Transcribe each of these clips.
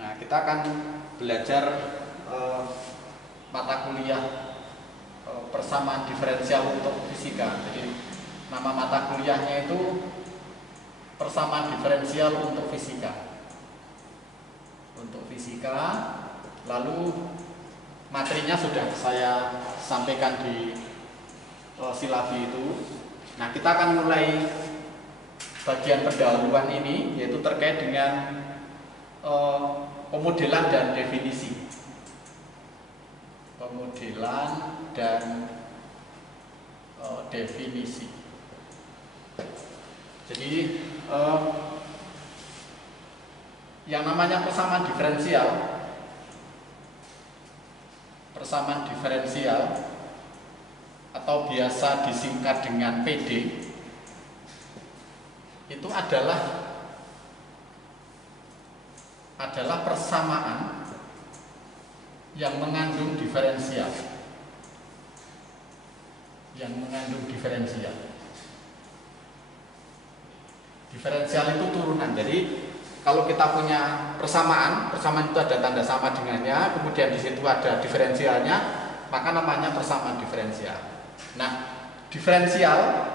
Nah, kita akan belajar mata kuliah persamaan diferensial untuk fisika. Jadi nama mata kuliahnya itu persamaan diferensial untuk fisika. Untuk fisika, lalu materinya sudah saya sampaikan di silabi itu. Nah, kita akan mulai bagian pendahuluan ini, yaitu terkait dengan pemodelan dan definisi. Pemodelan dan definisi. Jadi yang namanya persamaan diferensial atau biasa disingkat dengan PD itu adalah persamaan yang mengandung diferensial. Diferensial itu turunan. Jadi kalau kita punya persamaan itu ada tanda sama dengannya, kemudian di situ ada diferensialnya, maka namanya persamaan diferensial. Nah, diferensial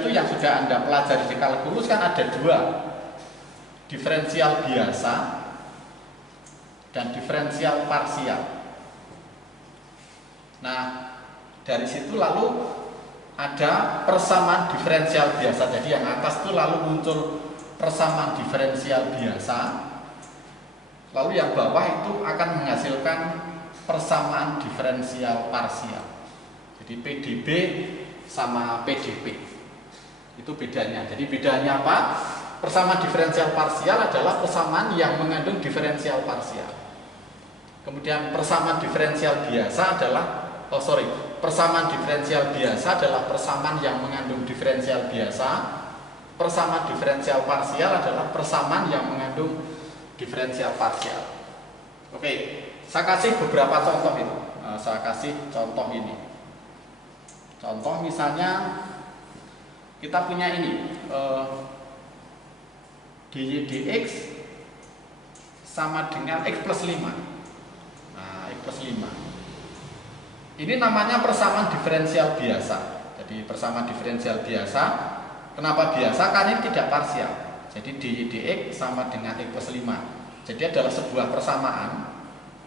itu yang sudah Anda pelajari di kalkulus kan ada dua, diferensial biasa dan diferensial parsial. Nah, dari situ lalu ada persamaan diferensial biasa. Jadi yang atas itu lalu muncul persamaan diferensial biasa, lalu yang bawah itu akan menghasilkan persamaan diferensial parsial. Jadi PDB sama PDP itu bedanya. Jadi bedanya apa? Persamaan diferensial parsial adalah persamaan yang mengandung diferensial parsial. Kemudian persamaan diferensial biasa adalah persamaan diferensial biasa adalah persamaan yang mengandung diferensial biasa. Persamaan diferensial parsial adalah persamaan yang mengandung diferensial parsial. Oke, saya kasih beberapa contoh itu. Saya kasih contoh ini. Contoh misalnya kita punya ini dy dx sama dengan x plus 5. Nah, x plus 5. Ini namanya persamaan diferensial biasa. Jadi persamaan diferensial biasa. Kenapa biasa? Karena ini tidak parsial. Jadi dy dx sama dengan x plus 5. Jadi adalah sebuah persamaan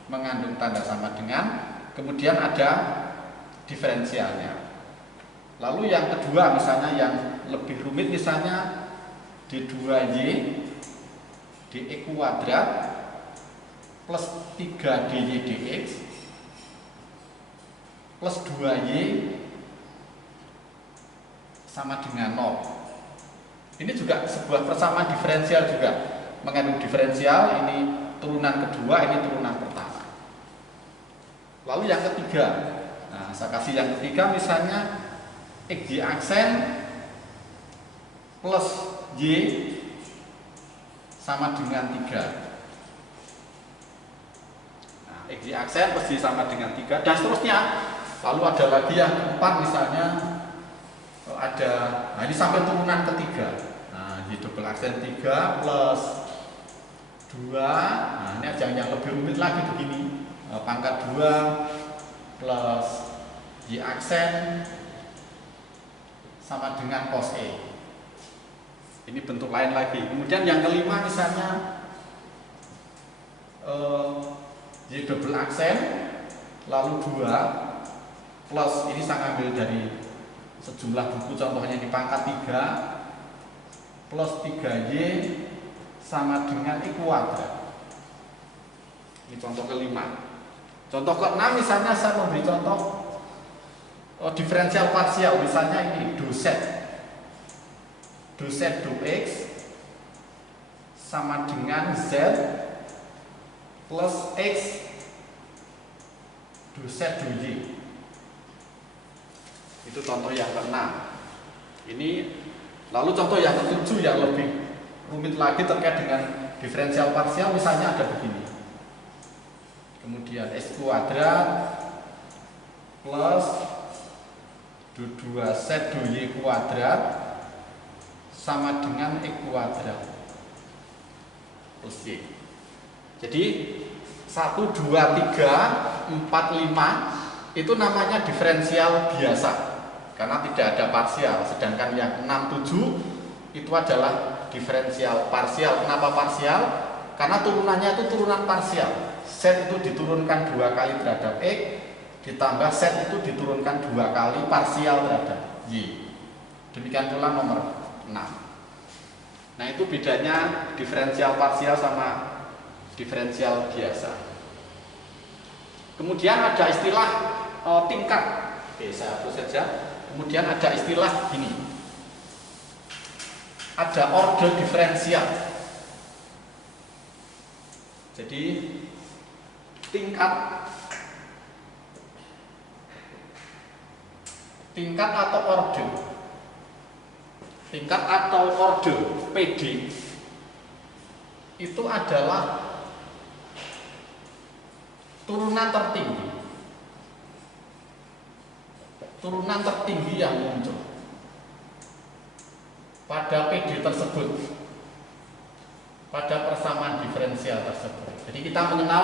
mengandung tanda sama dengan, kemudian ada diferensialnya. Lalu yang kedua misalnya yang lebih rumit misalnya d2y dx kuadrat plus 3 dy dx plus 2y sama dengan 0. Ini juga sebuah persamaan diferensial juga, mengandung diferensial, ini turunan kedua, ini turunan pertama. Lalu yang ketiga, nah saya kasih yang ketiga misalnya xy aksen plus y sama dengan 3. Nah, xy aksen plus y sama dengan 3 dan seterusnya. Lalu ada lagi yang keempat misalnya ada, nah ini sampai turunan ketiga. Nah, y double aksen 3 plus 2. Nah, ini ada yang lebih rumit lagi begini. Pangkat 2 plus y aksen sama dengan cos E. Ini bentuk lain lagi. Kemudian yang kelima misalnya y double aksen lalu 2 plus, ini saya ambil dari sejumlah buku, contohnya di pangkat 3 plus 3y sama dengan x kuadrat. Ini contoh kelima. Contoh keenam misalnya saya memberi contoh diferensial parsial, misalnya ini do z do x sama dengan z plus x do z do y. Itu contoh yang keenam. Ini lalu contoh yang ketujuh yang lebih rumit lagi terkait dengan diferensial parsial, misalnya ada begini. Kemudian x kuadrat plus do 2z do y kuadrat sama dengan x kuadrat rumus Y. Jadi 1, 2, 3, 4, 5 itu namanya diferensial biasa karena tidak ada parsial. Sedangkan yang 6, 7 itu adalah diferensial parsial. Kenapa parsial? Karena turunannya itu turunan parsial. Z itu diturunkan 2 kali terhadap X, ditambah Z itu diturunkan 2 kali parsial terhadap Y. Demikian pula nomor 6. Nah, itu bedanya diferensial parsial sama diferensial biasa. Kemudian ada istilah tingkat. Oke, saya hapus saja. Kemudian ada istilah gini. Ada order diferensial. Jadi tingkat atau order PD itu adalah turunan tertinggi yang muncul pada PD tersebut, pada persamaan diferensial tersebut. Jadi kita mengenal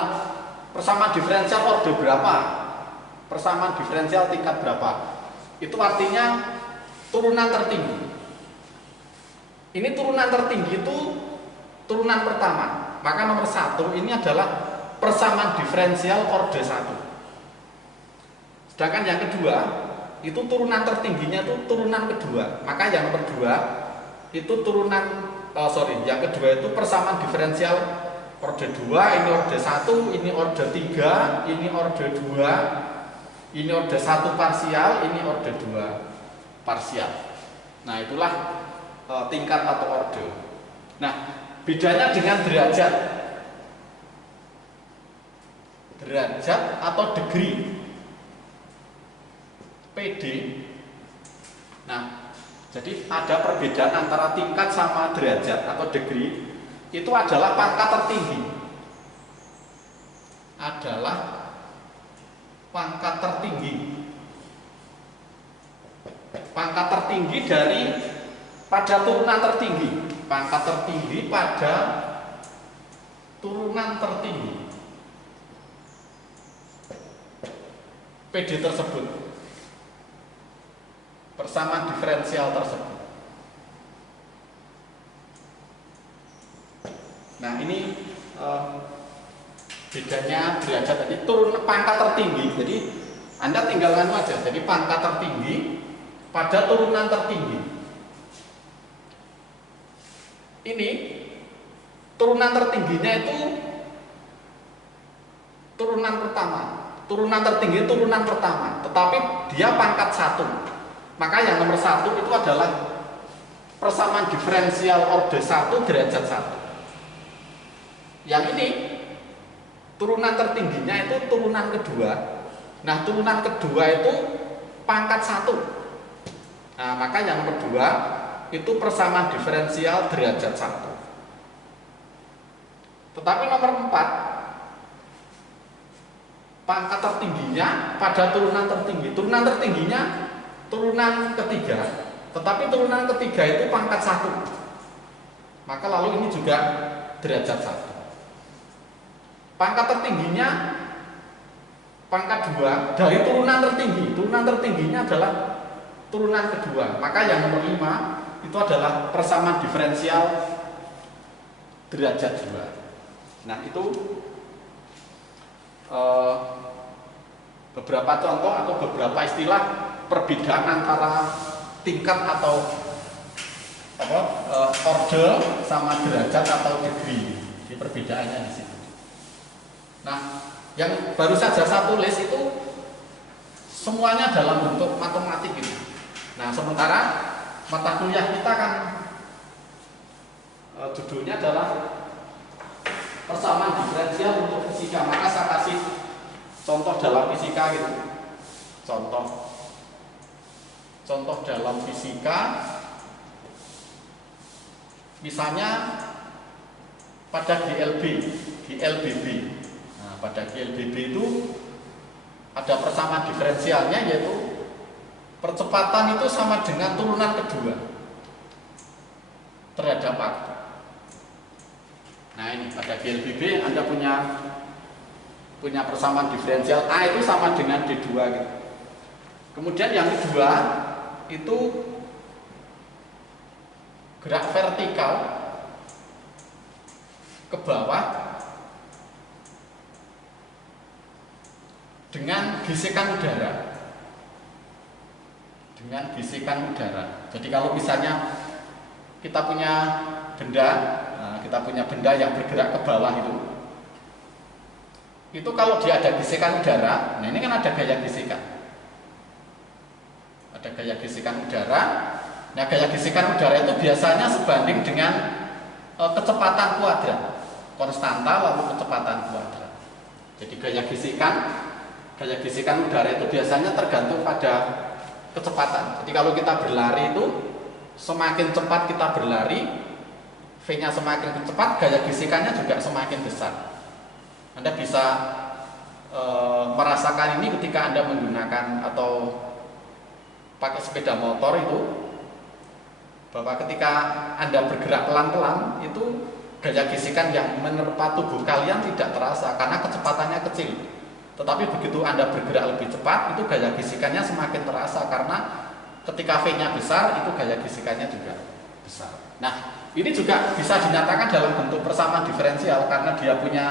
persamaan diferensial order berapa, persamaan diferensial tingkat berapa. Itu artinya turunan tertinggi. Ini turunan tertinggi itu turunan pertama. Maka nomor 1 ini adalah persamaan diferensial order 1. Sedangkan yang kedua itu turunan tertingginya itu turunan kedua. Maka yang nomor 2 itu yang kedua itu persamaan diferensial order 2, ini order 1, ini order 3, ini order 2, ini order 1 parsial, ini order 2 parsial. Nah, itulah tingkat atau order. Nah, bedanya dengan derajat atau degree PD. Nah, jadi ada perbedaan antara tingkat sama derajat atau degree. Itu adalah pangkat tertinggi. Pangkat tertinggi dari pada turunan tertinggi. Pangkat tertinggi pada turunan tertinggi PD tersebut, persamaan diferensial tersebut. Nah, ini bedanya derajat tadi pangkat tertinggi. Jadi Anda tinggal nganu aja. Jadi pangkat tertinggi pada turunan tertinggi. Ini turunan tertingginya itu turunan pertama. Turunan tertinggi turunan pertama, tetapi dia pangkat 1. Maka yang nomor 1 itu adalah persamaan diferensial order 1 derajat 1. Yang ini turunan tertingginya itu turunan kedua. Nah, turunan kedua itu pangkat 1. Nah, maka yang nomor 2 itu persamaan diferensial derajat 1. Tetapi nomor 4 pangkat tertingginya pada turunan tertinggi. Turunan tertingginya turunan ketiga, tetapi turunan ketiga itu pangkat 1. Maka lalu ini juga derajat 1. Pangkat tertingginya pangkat 2 dari turunan tertinggi. Turunan tertingginya adalah turunan kedua. Maka yang nomor 5 itu adalah persamaan diferensial derajat 2. Nah, itu beberapa contoh atau beberapa istilah perbedaan antara tingkat atau order sama derajat atau degree. Jadi perbedaannya di situ. Nah, yang baru saja saya tulis itu semuanya dalam bentuk matematik gitu. Nah, sementara mata kuliah kita kan judulnya adalah persamaan diferensial untuk fisika. Maka saya kasih contoh dalam fisika gitu. Contoh dalam fisika, misalnya pada GLBB. Nah, pada GLBB itu ada persamaan diferensialnya, yaitu percepatan itu sama dengan turunan kedua terhadap waktu. Nah, Nah ini pada GLBB Anda punya persamaan diferensial A itu sama dengan D2 gitu. Kemudian yang kedua itu gerak vertikal ke bawah dengan gesekan udara. Jadi kalau misalnya kita punya benda yang bergerak ke bawah itu kalau dia ada gesekan udara, nah ini kan ada gaya gesekan. Ada gaya gesekan udara. Nah, gaya gesekan udara itu biasanya sebanding dengan kecepatan kuadrat. Konstanta lalu kecepatan kuadrat. Jadi gaya gesekan udara itu biasanya tergantung pada kecepatan. Jadi kalau kita berlari itu semakin cepat kita berlari, V-nya semakin cepat, gaya gesekannya juga semakin besar. Anda bisa merasakan ini ketika Anda menggunakan atau pakai sepeda motor itu, bahwa ketika Anda bergerak pelan-pelan itu gaya gesekan yang menerpa tubuh kalian tidak terasa karena kecepatannya kecil. Tetapi begitu Anda bergerak lebih cepat, itu gaya gesekannya semakin terasa karena ketika V-nya besar, itu gaya gesekannya juga besar. Nah, ini juga bisa dinyatakan dalam bentuk persamaan diferensial karena dia punya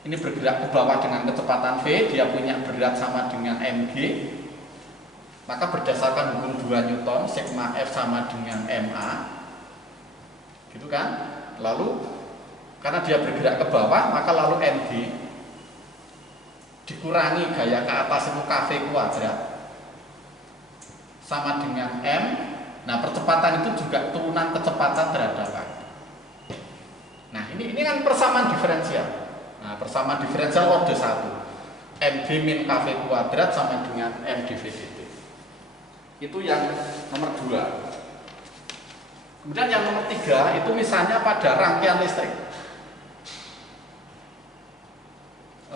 ini bergerak ke bawah dengan kecepatan V, dia punya berat sama dengan mg. Maka berdasarkan hukum 2 Newton, sigma F sama dengan ma. Gitu kan? Lalu karena dia bergerak ke bawah, maka lalu mg dikurangi gaya ke atas itu kv kuadrat sama dengan m. Nah, percepatan itu juga turunan kecepatan terhadap waktu. Nah, ini kan persamaan diferensial. Nah, persamaan diferensial orde 1. mg min kv kuadrat sama dengan m dv dt. Itu yang nomor 2. Kemudian yang nomor 3 itu misalnya pada rangkaian listrik.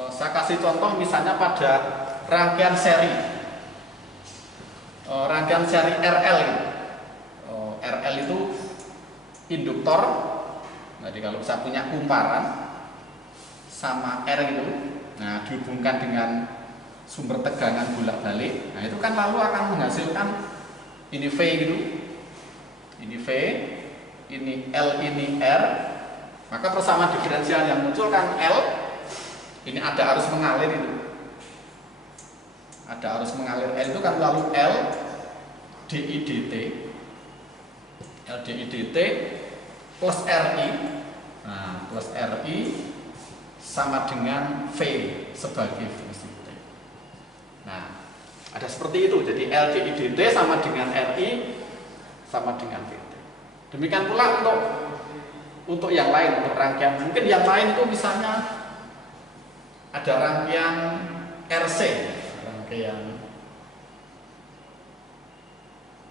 Saya kasih contoh misalnya pada rangkaian seri. Rangkaian seri RL ini. RL itu induktor. Jadi kalau saya punya kumparan sama R itu, nah dihubungkan dengan sumber tegangan bolak-balik, nah itu kan lalu akan menghasilkan ini V gitu, ini V, ini L, ini R. Maka persamaan diferensial yang muncul kan L, ini ada arus mengalir itu, ada arus mengalir L itu kan lalu L dI dt, L dI dt plus RI, nah plus RI sama dengan V sebagai fungsi T. Nah, ada seperti itu. Jadi L dI dt sama dengan RI sama dengan VT. Demikian pula untuk yang lain, untuk rangkaian. Mungkin yang lain itu misalnya ada rangkaian RC,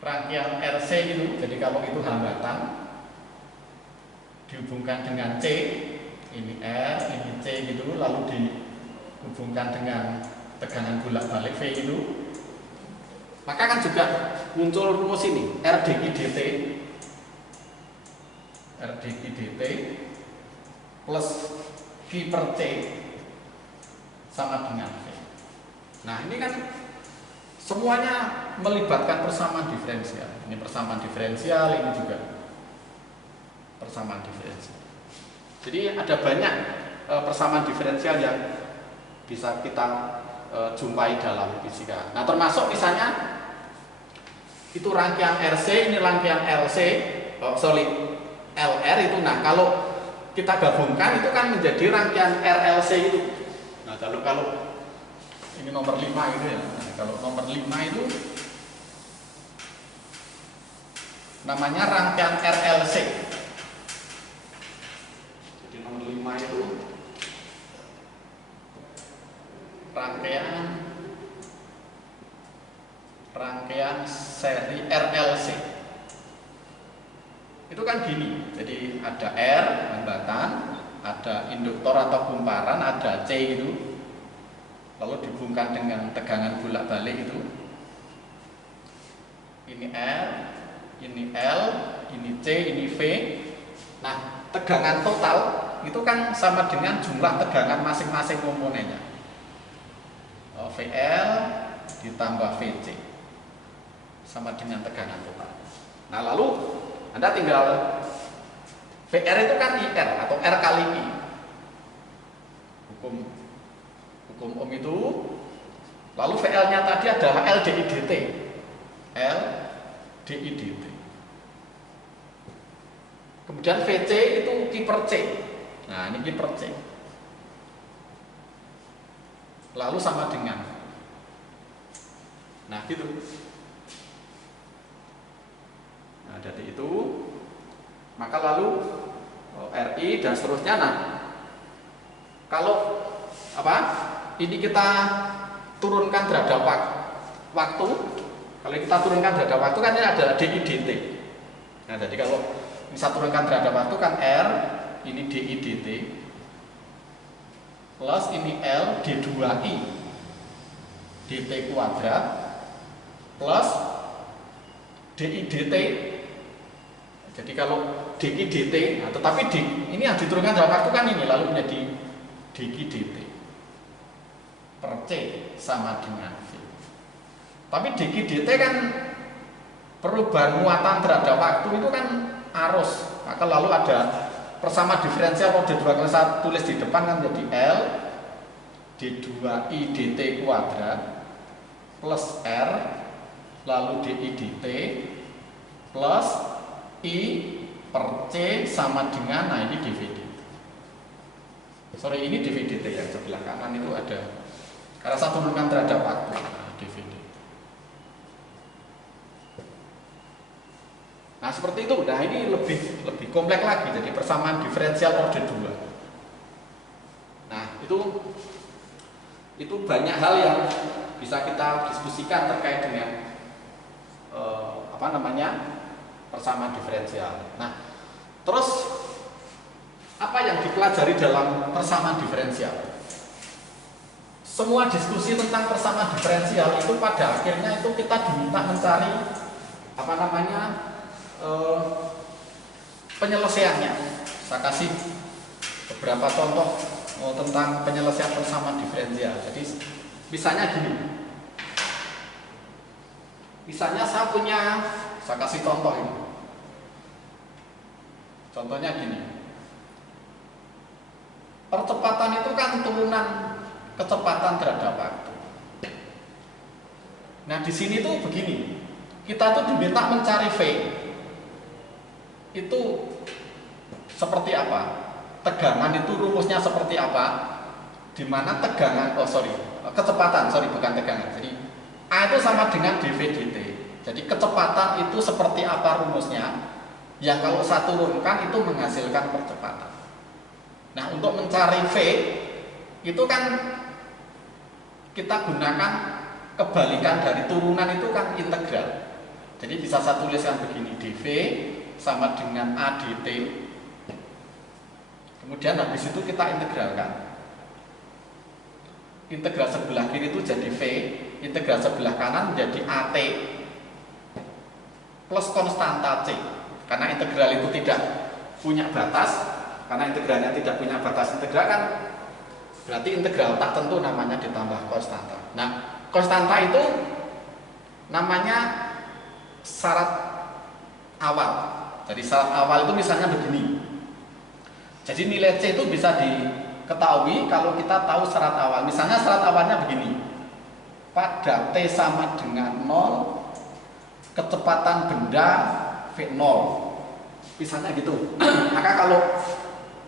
rangkaian RC itu. Jadi kalau itu hambatan dihubungkan dengan C, ini R, ini C gitu, lalu dihubungkan dengan tegangan bolak-balik V itu, maka kan juga muncul rumus ini R dI dt, R dI dt plus Q per C sama dengan V. Nah, ini kan semuanya melibatkan persamaan diferensial. Ini persamaan diferensial, ini juga persamaan diferensial. Jadi ada banyak persamaan diferensial yang bisa kita jumpai dalam fisika. Nah, termasuk misalnya itu rangkaian RC, ini rangkaian LC, LR itu. Nah, kalau kita gabungkan itu kan menjadi rangkaian RLC itu. Nah, kalau ini nomor 5 itu ya. Nah, kalau nomor 5 itu namanya rangkaian RLC. Jadi nomor 5 itu rangkaian seri RLC. Itu kan gini. Jadi ada R hambatan, ada induktor atau kumparan, ada C itu, lalu dihubungkan dengan tegangan bolak-balik itu. Ini R, ini L, ini C, ini V. Nah, tegangan total itu kan sama dengan jumlah tegangan masing-masing komponennya. VL ditambah VC sama dengan tegangan total. Nah, lalu Anda tinggal VR itu kan IR atau R kali I. Hukum Ohm itu. Lalu VL-nya tadi adalah L dI dt. L dI dt. Kemudian VC itu Q per C. Nah, ini Q per C. Lalu sama dengan. Nah, gitu. Nah, dari itu maka lalu RI dan seterusnya. Nah, kalau apa? Ini kita turunkan terhadap waktu. Kalau kita turunkan terhadap waktu kan ini adalah DI dt. Nah, jadi kalau bisa turunkan terhadap waktu kan R, ini DI dt plus ini L D2I dt kuadrat plus DI dt. Jadi kalau DI dt, nah, tetapi ini yang diturunkan dalam waktu kan ini, lalu menjadi DI dt per C sama dengan V. Tapi DI dt kan perubahan muatan terhadap waktu itu kan arus. Maka lalu ada persamaan diferensial mode 2, kalau saya tulis di depan kan jadi L D2I dt kuadrat plus R lalu DI dt plus I per C sama dengan, nah ini dV dt. Sorry, ini dV dt yang sebelah kanan itu ada, karena saya turunkan terhadap waktu, nah, dV dt. Nah, seperti itu. Nah, ini lebih kompleks lagi, jadi persamaan diferensial orde 2. Nah, itu banyak hal yang bisa kita diskusikan terkait dengan persamaan diferensial. Nah, terus apa yang dipelajari dalam persamaan diferensial? Semua diskusi tentang persamaan diferensial itu pada akhirnya itu kita diminta mencari penyelesaiannya. Saya kasih beberapa contoh tentang penyelesaian persamaan diferensial. Jadi misalnya gini. Misalnya saya kasih contoh ini. Contohnya gini. Percepatan itu kan turunan kecepatan terhadap waktu. Nah, di sini tuh begini. Kita tuh diminta mencari V. Itu seperti apa? Tegangan itu rumusnya seperti apa? Di mana kecepatan, bukan tegangan. Jadi A itu sama dengan dV dt. Jadi kecepatan itu seperti apa rumusnya? Yang kalau saya turunkan itu menghasilkan percepatan. Nah, untuk mencari V itu kan kita gunakan kebalikan dari turunan itu kan integral. Jadi bisa saya tuliskan begini, dV sama dengan A dt. Kemudian habis itu kita integralkan. Integral sebelah kiri itu jadi V, integral sebelah kanan menjadi AT plus konstanta C. Karena integral itu tidak punya batas, karena integralnya tidak punya batas integral kan berarti integral tak tentu namanya ditambah konstanta. Nah, konstanta itu namanya syarat awal. Jadi syarat awal itu misalnya begini. Jadi nilai C itu bisa diketahui kalau kita tahu syarat awal. Misalnya syarat awalnya begini. Pada T sama dengan 0, kecepatan benda V0. Misalnya gitu. Maka kalau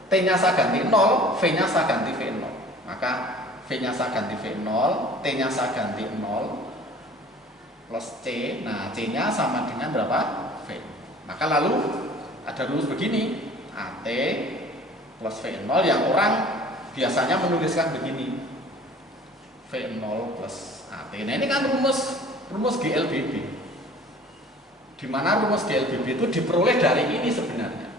T-nya saya ganti 0, V-nya saya ganti V0. Maka V-nya saya ganti V0, T-nya saya ganti 0 plus C. Nah, C-nya sama dengan berapa? V. Maka lalu ada rumus begini, AT plus V0 yang orang biasanya menuliskan begini, V0 plus AT. Nah, ini kan rumus GLBB, di mana rumus GLBB itu diperoleh dari ini sebenarnya.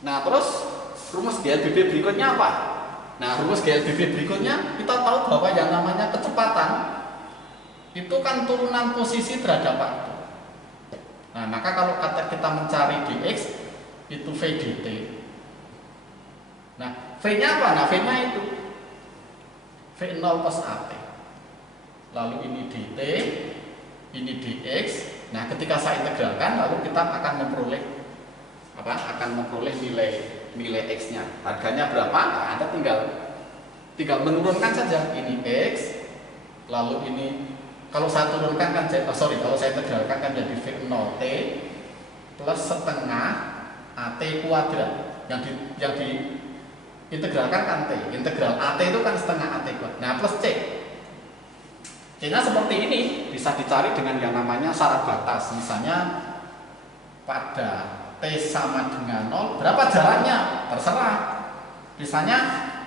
Nah, terus rumus GLBB berikutnya apa? Nah, rumus GLBB berikutnya kita tahu bahwa yang namanya kecepatan itu kan turunan posisi terhadap waktu. Nah, maka kalau kita mencari dx, itu V dt. Nah, V-nya apa? Nah, V-nya itu V0 plus AT. Lalu ini dt, ini dx. Nah, ketika saya integralkan, lalu kita akan memperoleh apa? Akan memperoleh nilai x-nya. Harganya berapa? Nah, Anda tinggal menurunkan saja. Ini x, lalu ini kalau saya turunkan kan kalau saya integralkan kan jadi V0t plus setengah AT kuadrat. Yang diintegralkan kan T. Integral AT itu kan setengah AT kuadrat. Nah, plus C. C-nya seperti ini, bisa dicari dengan yang namanya syarat batas. Misalnya pada T sama dengan 0, berapa jaraknya? Terserah. Misalnya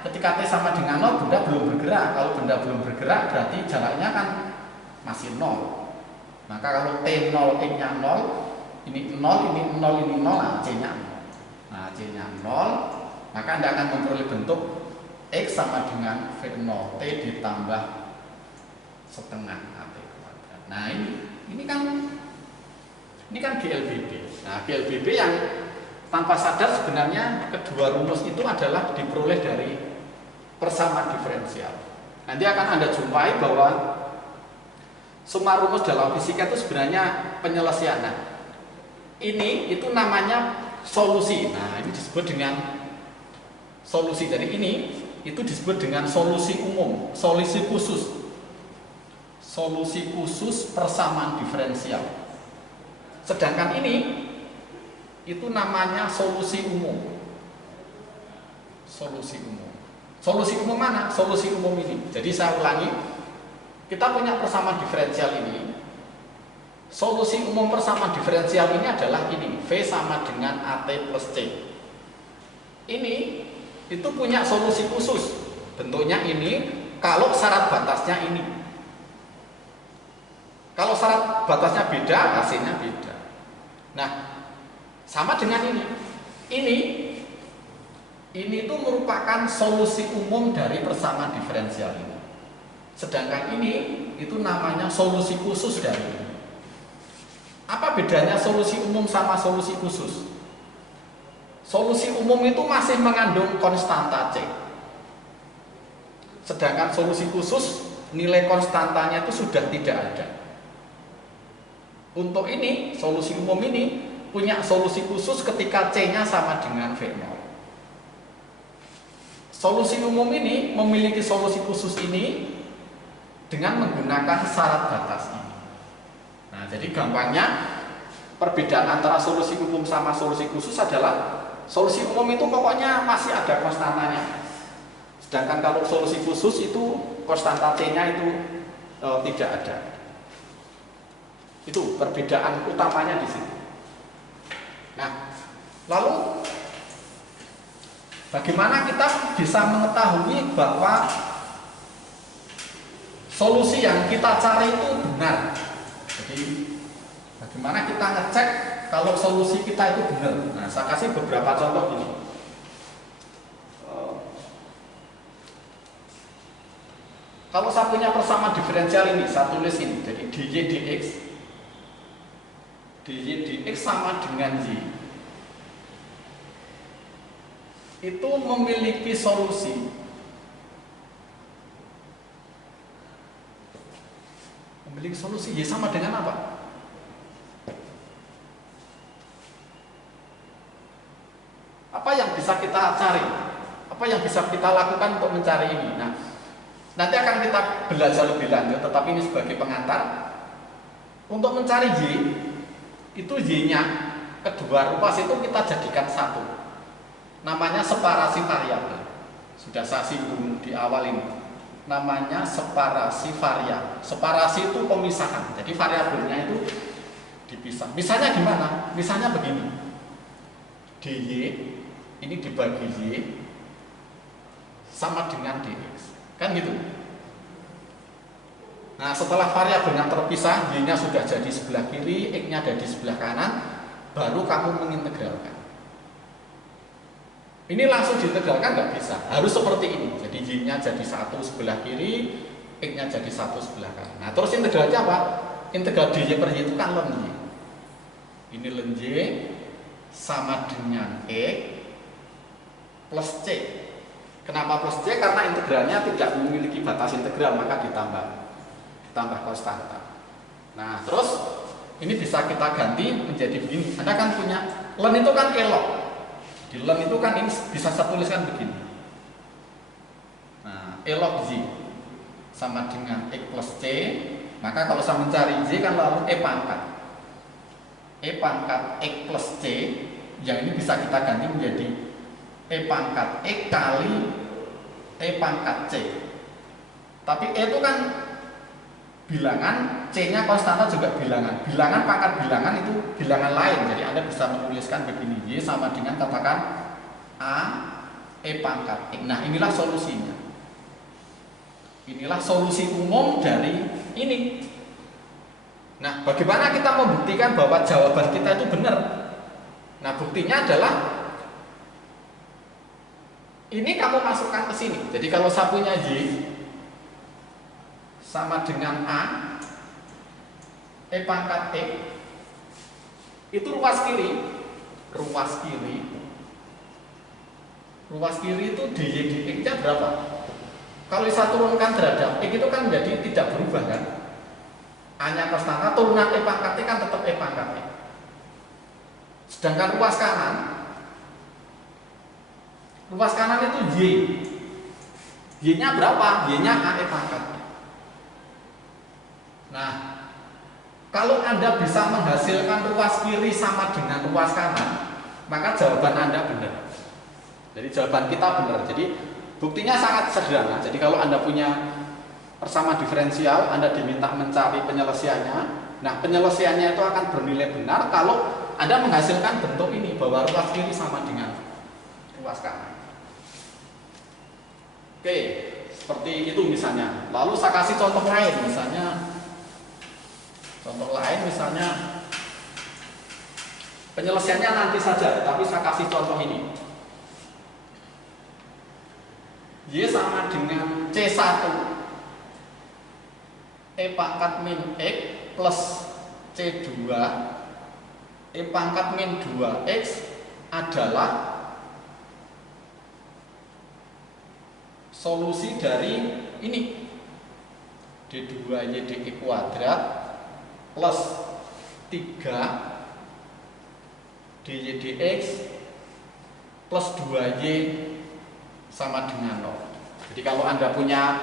ketika T sama dengan 0, benda belum bergerak. Kalau benda belum bergerak, berarti jaraknya kan masih 0. Maka kalau T0, X-nya 0, ini 0, ini 0, ini 0, nah C-nya 0. Nah, C-nya 0, maka Anda akan memperoleh bentuk X sama dengan V0T ditambah setengah AT kuadrat. Nah, ini kan GLBB. Nah, GLBB yang tanpa sadar sebenarnya kedua rumus itu adalah diperoleh dari persamaan diferensial. Nanti akan Anda jumpai bahwa semua rumus dalam fisika itu sebenarnya penyelesaian. Nah, ini itu namanya solusi. Nah, ini disebut dengan solusi. Jadi ini itu disebut dengan solusi umum, solusi khusus. Solusi khusus persamaan diferensial. Sedangkan ini itu namanya solusi umum. Solusi umum. Solusi umum mana? Solusi umum ini. Jadi saya ulangi, kita punya persamaan diferensial ini. Solusi umum persamaan diferensial ini adalah ini, V sama dengan AT plus C. Ini itu punya solusi khusus. Bentuknya ini kalau syarat batasnya ini. Kalau syarat batasnya beda, hasilnya beda. Nah, sama dengan ini. Ini itu merupakan solusi umum dari persamaan diferensial ini. Sedangkan ini itu namanya solusi khusus dari ini. Apa bedanya solusi umum sama solusi khusus? Solusi umum itu masih mengandung konstanta C. Sedangkan solusi khusus nilai konstantanya itu sudah tidak ada. Untuk ini, solusi umum ini punya solusi khusus ketika C-nya sama dengan V0. Solusi umum ini memiliki solusi khusus ini dengan menggunakan syarat batas ini. Nah, jadi gampangnya perbedaan antara solusi umum sama solusi khusus adalah solusi umum itu pokoknya masih ada konstantanya. Sedangkan kalau solusi khusus itu konstanta C-nya itu tidak ada. Itu perbedaan utamanya di situ. Nah, lalu bagaimana kita bisa mengetahui bahwa solusi yang kita cari itu benar? Jadi, bagaimana kita ngecek kalau solusi kita itu benar? Nah, saya kasih beberapa contoh ini. Kalau saya punya persamaan diferensial ini, saya tulis ini, jadi dy dx sama dengan y itu memiliki solusi y sama dengan apa? Apa yang bisa kita cari? Apa yang bisa kita lakukan untuk mencari ini? Nah, nanti akan kita belajar lebih lanjut, tetapi ini sebagai pengantar. Untuk mencari y, itu y-nya kedua ruas itu kita jadikan satu. Namanya separasi variabel. Sudah saya singgung di awal ini. Namanya separasi variabel. Separasi itu pemisahan. Jadi variabelnya itu dipisah. Misalnya gimana? Misalnya begini. dy ini dibagi y sama dengan dx. Kan gitu. Nah, setelah variabelnya terpisah, y-nya sudah jadi sebelah kiri, x-nya ada di sebelah kanan, baru kamu mengintegralkan. Ini langsung diintegralkan nggak bisa, harus seperti ini. Jadi y-nya jadi satu sebelah kiri, x-nya jadi satu sebelah kanan. Nah, terus integralnya apa? Integral dy per y itu kan ln y. Ini ln y sama dengan X plus C. Kenapa plus C? Karena integralnya tidak memiliki batas integral, maka ditambah konstanta. Nah, terus ini bisa kita ganti menjadi begini. Anda kan punya ln itu kan elok. Di ln itu kan ini bisa saya tuliskan begini. Nah, elok Z sama dengan X plus C. Maka kalau saya mencari Z kan lalu E pangkat X plus C, yang ini bisa kita ganti menjadi E pangkat X kali E pangkat C. Tapi E itu kan bilangan, C-nya konstanta juga bilangan. Bilangan pangkat bilangan itu bilangan lain. Jadi Anda bisa menuliskan begini, Y sama dengan katakan A E pangkat X. Nah, inilah solusinya. Inilah solusi umum dari ini. Nah, bagaimana kita membuktikan bahwa jawaban kita itu benar? Nah, buktinya adalah ini kamu masukkan ke sini. Jadi kalau saya punya Y sama dengan A E pangkat X, itu ruas kiri itu dy dx-nya berapa? Kalau saya turunkan terhadap X itu kan menjadi tidak berubah kan? A-nya konstanta, turunan E pangkat X kan tetap E pangkat X. Sedangkan ruas kanan itu Y. Y-nya berapa? Y-nya A E pangkat X. Nah, kalau Anda bisa menghasilkan ruas kiri sama dengan ruas kanan, maka jawaban Anda benar. Jadi jawaban kita benar. Jadi buktinya sangat sederhana. Jadi kalau Anda punya persamaan diferensial, Anda diminta mencari penyelesaiannya. Nah, penyelesaiannya itu akan bernilai benar kalau Anda menghasilkan bentuk ini, bahwa ruas kiri sama dengan ruas kanan. Oke, seperti itu misalnya. Lalu saya kasih contoh lain, misalnya penyelesaiannya nanti saja, tapi saya kasih contoh ini. Y sama dengan C1 E pangkat min X plus C2 E pangkat min 2X adalah solusi dari ini, D2Y dx kuadrat plus 3 dy dx plus 2y sama dengan 0. Jadi kalau Anda punya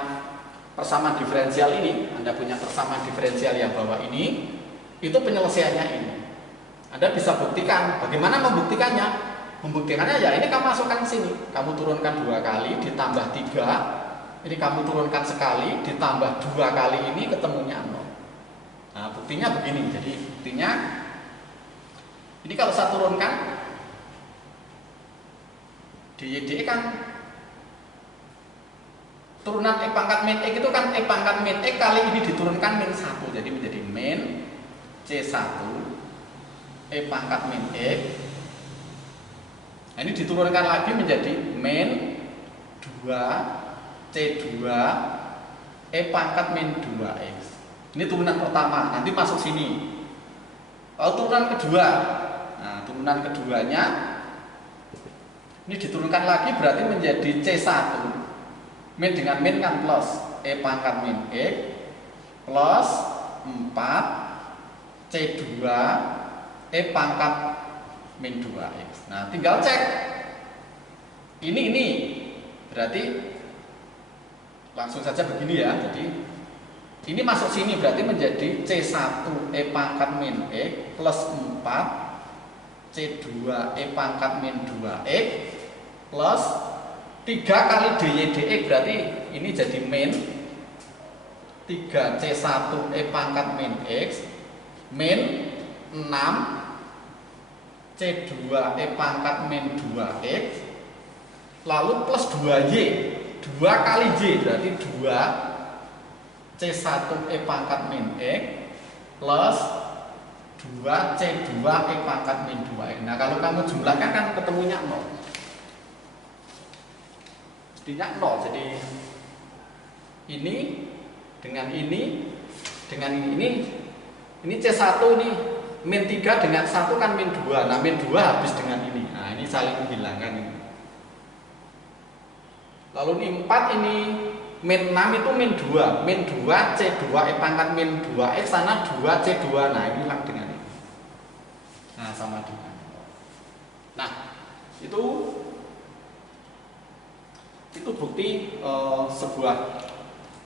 persamaan diferensial ini, Anda punya persamaan diferensial yang bawah ini, itu penyelesaiannya ini. Anda bisa buktikan. Bagaimana membuktikannya? Membuktikannya ya ini kamu masukkan ke sini. Kamu turunkan 2 kali ditambah 3. Ini kamu turunkan sekali ditambah 2 kali ini ketemunya 0. Nah, buktinya begini. Jadi buktinya ini kalau saya turunkan dy dx kan turunan E pangkat min X itu kan E pangkat min X kali ini diturunkan min 1. Jadi menjadi min C1 E pangkat min X. Nah, ini diturunkan lagi menjadi min 2 C2 E pangkat min 2X. Ini turunan pertama, nanti masuk sini. Lalu turunan kedua. Nah, turunan keduanya ini diturunkan lagi berarti menjadi C1 min dengan min kan plus E pangkat min X plus 4 C2 E pangkat min 2X. Nah, tinggal cek ini berarti langsung saja begini ya. Jadi ini masuk sini berarti menjadi C1 E pangkat min X plus 4 C2 E pangkat min 2X plus 3 kali dy dx berarti ini jadi min 3 C1 E pangkat min X min 6 C2 E pangkat min 2X lalu plus 2y 2 kali y berarti 2 C1 E pangkat min X plus 2 C2 E pangkat min 2X. Nah, kalau kamu jumlahkan kan ketemunya 0. Jadinya 0. Jadi ini dengan ini C1 ini min 3 dengan 1 kan min 2. Nah, min 2 habis dengan ini. Nah, ini saling menghilangkan ini. Lalu ini 4 ini min 6 itu min 2. Min 2 C2 E pangkat min 2X sana 2 C2. Nah, ini hilang dengan ini. Nah, sama dengan. Nah, itu bukti sebuah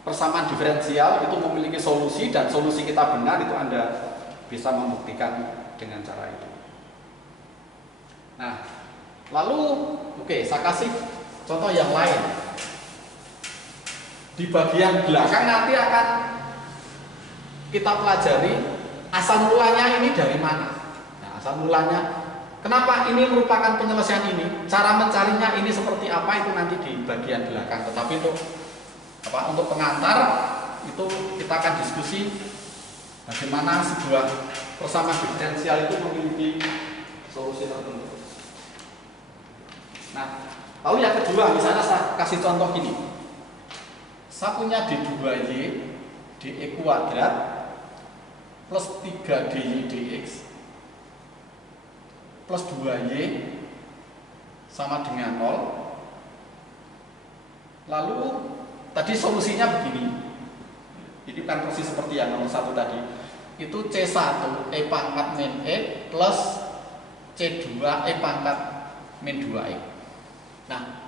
persamaan diferensial itu memiliki solusi dan solusi kita benar, itu Anda bisa membuktikan dengan cara itu. Nah, lalu saya kasih contoh yang lain. Di bagian belakang nanti akan kita pelajari asal mulanya ini dari mana. Nah, asal mulanya, kenapa ini merupakan penyelesaian ini, cara mencarinya ini seperti apa, itu nanti di bagian belakang. Tetapi untuk pengantar itu kita akan diskusi bagaimana sebuah persamaan diferensial itu memiliki solusi tertentu. Nah, lalu yang kedua, misalnya saya kasih contoh gini. Saya punya D2Y DE kuadrat plus 3DY DX plus 2Y sama dengan 0. Lalu tadi solusinya begini. Ini kan persis seperti yang nomor 1 tadi. Itu C1 E pangkat min X plus C2 E pangkat min 2X. Nah,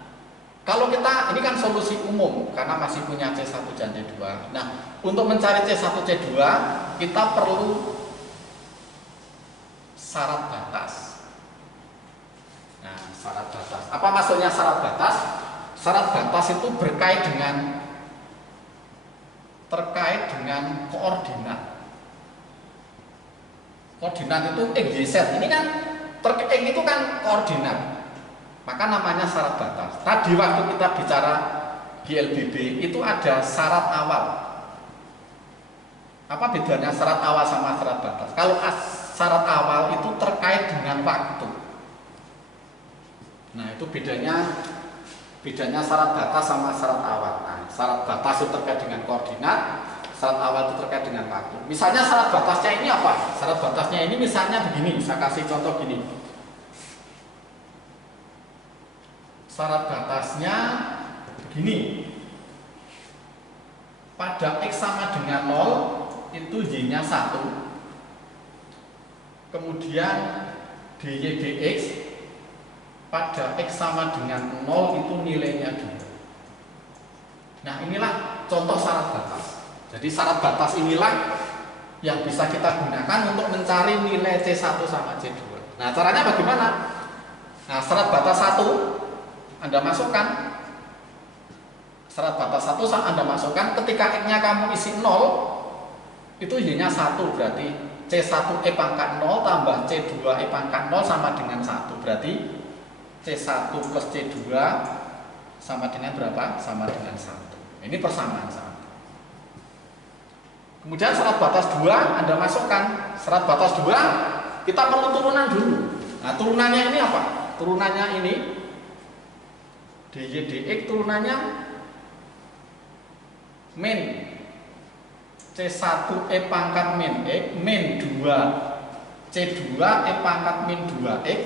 kalau kita, ini kan solusi umum karena masih punya C1 dan C2. Nah, untuk mencari C1 C2 kita perlu syarat batas. Nah, syarat batas. Apa maksudnya syarat batas? Syarat batas itu terkait dengan koordinat. Koordinat itu X, Y, Z. Ini kan X itu kan koordinat. Maka namanya syarat batas. Tadi waktu kita bicara GLBB itu ada syarat awal. Apa bedanya syarat awal sama syarat batas? Kalau syarat awal itu terkait dengan waktu. Nah, itu bedanya syarat batas sama syarat awal. Nah, syarat batas itu terkait dengan koordinat, syarat awal itu terkait dengan waktu. Misalnya syarat batasnya ini apa? Syarat batasnya ini misalnya begini, saya kasih contoh gini. Syarat batasnya begini. Pada X sama dengan 0 itu Y-nya 1. Kemudian DY DX pada X sama dengan 0 itu nilainya 2. Nah, inilah contoh syarat batas. Jadi syarat batas inilah yang bisa kita gunakan untuk mencari nilai C1 sama C2. Nah, caranya bagaimana? Nah, syarat batas 1 Anda masukkan, syarat batas 1 Anda masukkan, ketika X-nya kamu isi 0, itu Y-nya 1, berarti C1 E pangkat 0 tambah C2 E pangkat 0 sama dengan 1, berarti C1 plus C2 sama dengan berapa? Sama dengan 1. Ini persamaan 1. Kemudian syarat batas 2 Anda masukkan, syarat batas 2 kita perlu turunan dulu. Nah, turunannya ini apa? Turunannya ini DY DX turunannya min C1 E pangkat min X min 2 C2 E pangkat min 2X.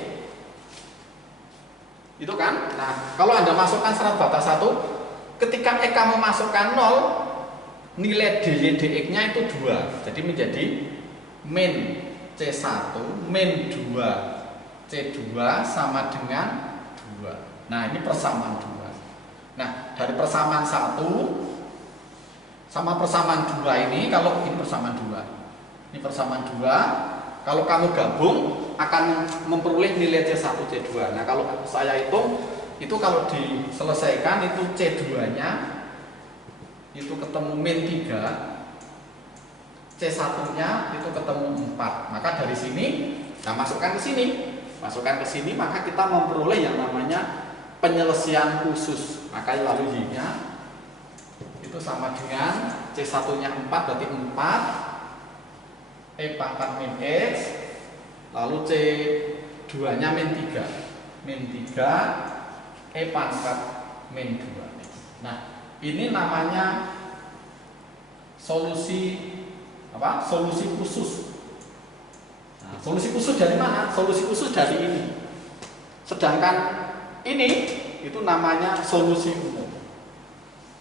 Itu kan? Nah, kalau Anda masukkan syarat batas 1, ketika X kamu masukkan 0, nilai DY DX-nya itu 2. Jadi menjadi min C1 min 2 C2 sama dengan 2. Nah, ini persamaan 2. Nah, dari persamaan 1 sama persamaan 2 ini, kalau ini persamaan 2. Ini persamaan 2, kalau kamu gabung akan memperoleh nilai C1 C2. Nah, kalau saya hitung itu kalau diselesaikan itu C2-nya itu ketemu min 3, C1-nya itu ketemu 4. Maka dari sini, nah masukkan ke sini. Masukkan ke sini, maka kita memperoleh yang namanya penyelesaian khusus. Maka lalu Y-nya itu sama dengan C1-nya 4, berarti 4 E pangkat min X, lalu C2-nya min 3. Min 3 E pangkat min 2. Nah, ini namanya solusi apa? Solusi khusus. Nah, Nah, solusi khusus dari mana? Solusi khusus dari ini. Sedangkan ini itu namanya solusi umum.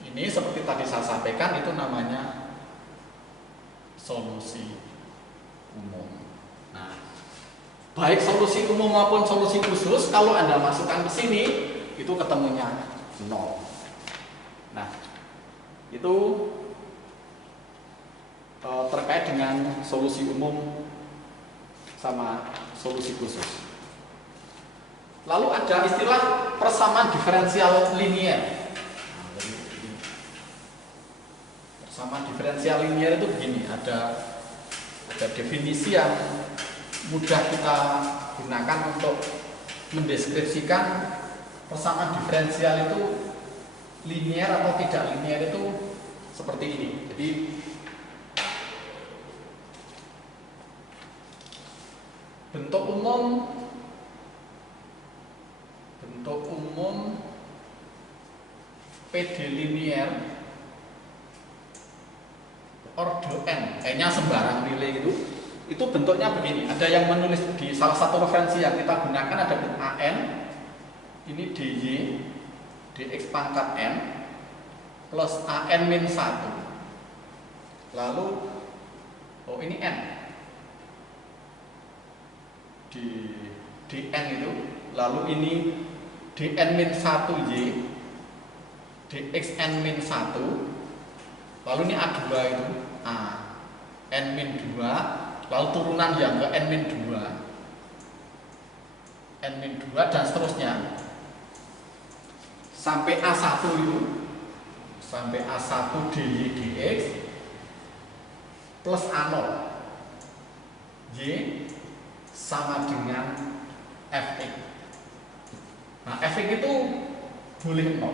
Ini seperti tadi saya sampaikan itu namanya solusi umum. Nah, baik solusi umum maupun solusi khusus kalau Anda masukkan ke sini itu ketemunya 0. Nah, itu terkait dengan solusi umum sama solusi khusus. Lalu ada istilah persamaan diferensial linier. Persamaan diferensial linier itu begini, ada definisi yang mudah kita gunakan untuk mendeskripsikan persamaan diferensial itu linier atau tidak linier itu seperti ini. Jadi bentuk umum PD linier order n-nya sembarang nilai gitu, itu bentuknya begini. Ada yang menulis di salah satu referensi yang kita gunakan ada AN, ini DY, DX pangkat N, plus AN min 1. Lalu, oh ini N. Di DN itu, lalu ini DN min 1Y, DXN min 1, lalu ini A2 itu, N min 2, lalu turunan yang ke N min 2, N min 2 dan seterusnya sampai A1 itu, sampai A1 DY DX plus A0 Y sama dengan Fx. Nah, Fx itu boleh 0.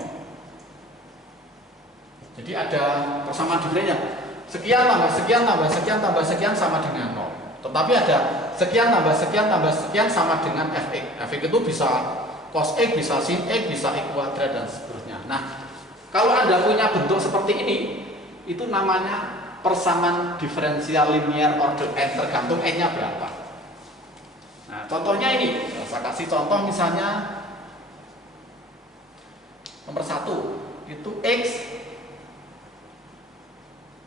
Jadi ada persamaan diferensial sekian tambah sekian tambah sekian tambah sekian sama dengan 0. Tetapi ada sekian tambah sekian tambah sekian sama dengan Fx. Fx itu bisa cos X, bisa sin X, bisa X kuadrat dan seterusnya. Nah, kalau Anda punya bentuk seperti ini, itu namanya persamaan diferensial linier order n, tergantung n-nya berapa. Nah, contohnya ini, saya kasih contoh misalnya nomor 1 itu X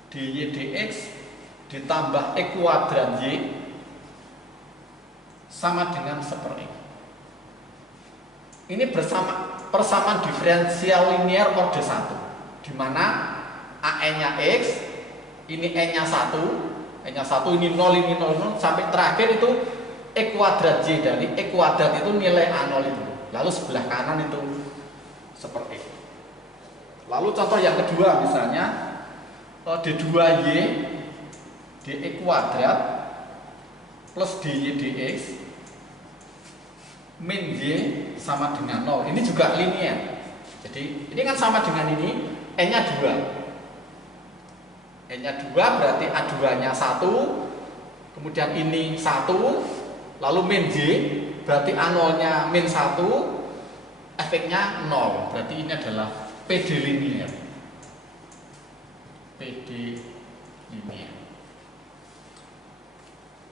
dy dx ditambah X kuadrat Y sama dengan 1/X. Ini persamaan diferensial linier order 1, di mana AN-nya X, ini N-nya 1, N-nya 1, ini 0, ini 0, 0, sampai terakhir itu X kuadrat Y, dari X kuadrat itu nilai A0 itu. Lalu sebelah kanan itu 1/X. Lalu contoh yang kedua misalnya D2Y dx kuadrat plus dy dx min y sama dengan 0. Ini juga linier. Jadi ini kan sama dengan ini, n-nya 2. N-nya 2 berarti A2-nya 1, kemudian ini 1, lalu min y berarti A0-nya min 1, efeknya 0. Berarti ini adalah PD linier. PD linier.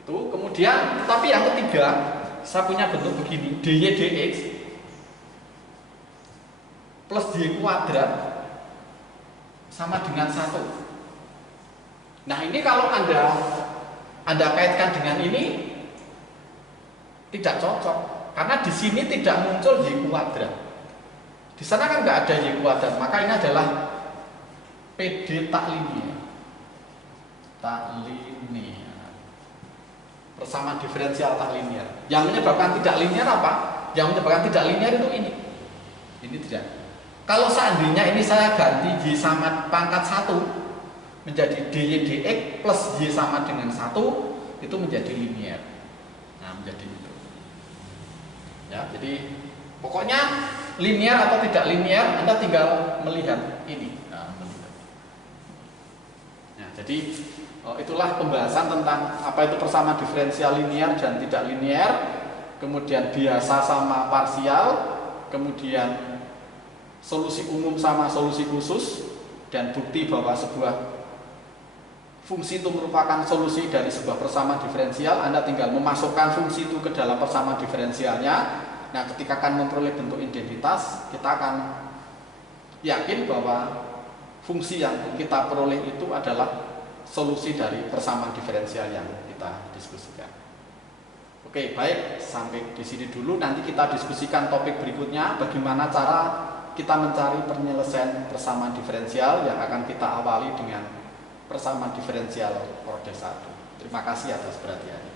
Itu kemudian, tapi yang ketiga, saya punya bentuk begini, dy dx plus y kuadrat sama dengan 1. Nah, ini kalau Anda kaitkan dengan ini tidak cocok, karena di sini tidak muncul y kuadrat. Di sana kan nggak ada y kuadrat, maka ini adalah PD tak linier. Tak linier. Persamaan diferensial tak linier. Yang menyebabkan tidak linier apa? Yang menyebabkan tidak linier itu ini. Ini tidak. Kalau seandainya ini saya ganti y sama pangkat 1 menjadi dy dx plus y sama dengan 1, itu menjadi linier. Nah, menjadi itu. Ya, jadi pokoknya linier atau tidak linier, Anda tinggal melihat ini. Jadi itulah pembahasan tentang apa itu persamaan diferensial linier dan tidak linier, kemudian biasa sama parsial, kemudian solusi umum sama solusi khusus, dan bukti bahwa sebuah fungsi itu merupakan solusi dari sebuah persamaan diferensial, Anda tinggal memasukkan fungsi itu ke dalam persamaan diferensialnya. Nah, ketika akan memperoleh bentuk identitas, kita akan yakin bahwa fungsi yang kita peroleh itu adalah solusi dari persamaan diferensial yang kita diskusikan. Oke, baik, sampai di sini dulu. Nanti kita diskusikan topik berikutnya, bagaimana cara kita mencari penyelesaian persamaan diferensial yang akan kita awali dengan persamaan diferensial order 1. Terima kasih atas perhatiannya.